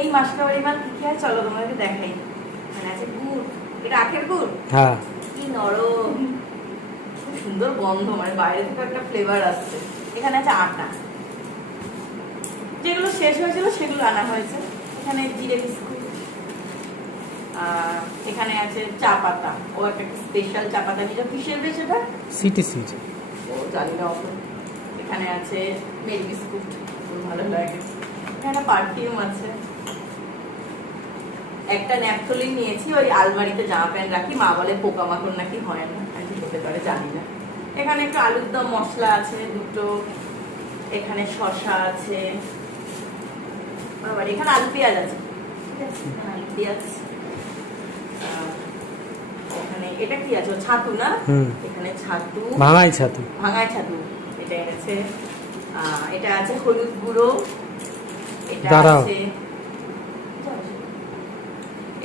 এই মাসকাবাড়ি মাল কি হয় চলো তোমাদেরকে দেখাই। এখানে আছে গুড়, এটা আখের গুড়। হ্যাঁ, কি নরম, খুব সুন্দর গন্ধ, মানে বাইরে থেকে একটা ফ্লেভার আসছে। এখানে আছে আটা, যেগুলো শেষ হয়েছিল সেগুলো আনা হয়েছে। এখানে জিরে বিস্কুট, এখানে আছে চা পাতা, ও একটা স্পেশাল চা পাতা যেটা কিসের বেশ এটা সিটিসি। ও জানি না অত। এখানে আছে মেরি বিস্কুট, খুব ভালো লাগে। এখানে পারফিউম আছে। একটা ন্যাপথলিন নিয়েছি, ওই আলমারিতে জামা প্যান্ট রাখি, মা বলে পোকামাকড় নাকি হয় না, আমি হতে পারে জানি না। এখানে একটু আলুর দম মশলা আছে দুটো, এখানে শসা আছে, আবার এখানে আলু পেঁয়াজ আছে, ঠিক আছে, আলু পেঁয়াজ। এখানে এটা কি আছে, ছাতু না? এখানে ছাতু, ভাঙাই ছাতু, ভাঙাই ছাতু এটা এনেছে। এটা আছে হলুদ গুঁড়ো, এটা আছে,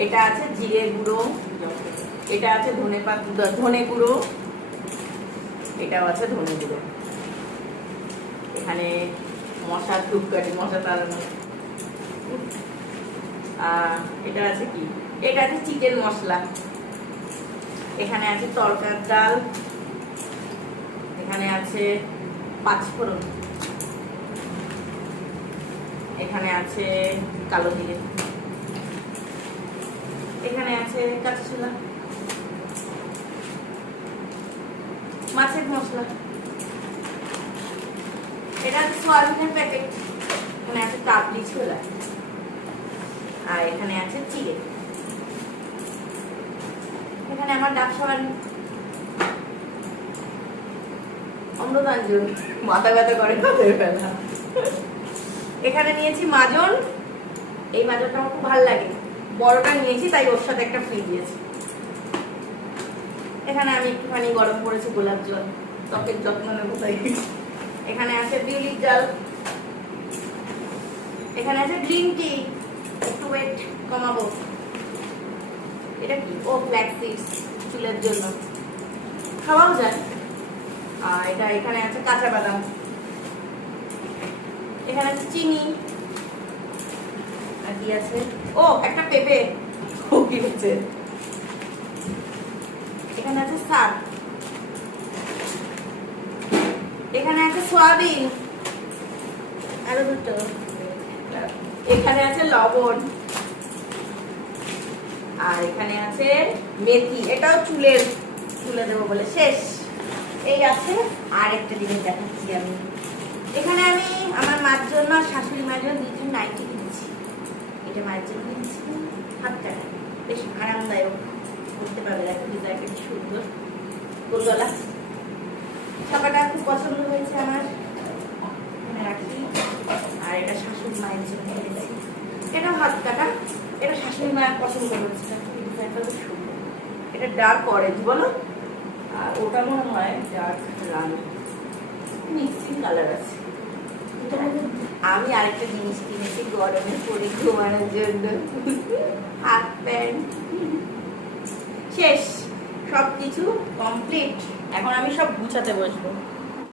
এটা আছে জিরে গুঁড়ো, এটা আছে ধনে গুঁড়ো, এটাও আছে ধনে গুঁড়ো। এখানে মশার ধূপকাঠি, মশা তাড়ানো। এটা আছে কি, এটা আছে চিকেন মশলা। এখানে আছে তরকার ডাল, এখানে আছে পাঁচফোড়ন, এখানে আছে কালো জিরে, এখানে আছে কাঁচা ছোলা, মাছের মশলা, এটা আছে সয়াবিনের প্যাকেট, এখানে আছে কাবলি ছোলা, আর এখানে আছে চিড়ে। এখানে আমার ডাবসা বাড়ি, অমৃতাঞ্জন, মাথা ব্যথা করে কাদের বেলা। এখানে নিয়েছি মাজন, এই মাজনটা আমার খুব ভালো লাগে, বড়টা নিয়েছি তাই ওর সাথে একটা ফ্রি দিয়েছি। এখানে আমি একটুখানি গরম করেছি গোলাপ জল, ত্বকের যত্ন নেবো তাই। এখানে আছে বিউলির ডাল, এখানে আছে গ্রিন টি, একটু ওয়েট কমাবো। এটা কি, ও ফ্ল্যাক্স সিডস, চুলের জন্য খাওয়াও যায়। আর এটা এখানে আছে কাঁচা বাদাম, এখানে আছে চিনি, আর কি আছে, ও একটা পেঁপে, ও কি হচ্ছে, এখানে আছে শাক, এখানে আছে সয়াবিন, আরো দুটো, এখানে আছে লবণ, আর এখানে আছে মেথি, এটাও চুলে দেবো বলে শেষ। এই আছে আর একটা জিনিস দেখাচ্ছি আমি। এখানে আমি আমার মার জন্য আর শাশুড়ি মায়ের জন্য দুজন নাইটি কিনেছি। এটা মায়ের জন্য কিনেছি, হাতটা বেশ আরামদায়ক, করতে পারবে, দেখো ডিজাইনটা কি সুন্দর, গোলগলা। ছাপাটা খুব পছন্দ হয়েছে আমার, এখানে রাখি। আর এটা শাশুড়ি মায়ের জন্য কিনেছি, এটা হাত কাটা, এটা শাশুড়ি মায়ের পছন্দ হয়েছে, ডিজাইনটা খুব সুন্দর। এটা ডার্ক অরেঞ্জ বলো, আর ওটা মনে হয় ডার্ক রানি, মিক্সিং কালার আছে। আমি আরেকটা জিনিস কিনেছি গরমে পরে ঘুমানোর জন্য, হাফ প্যান্ট। শেষ, সবকিছু কমপ্লিট। এখন আমি সব গুছাতে বসবো।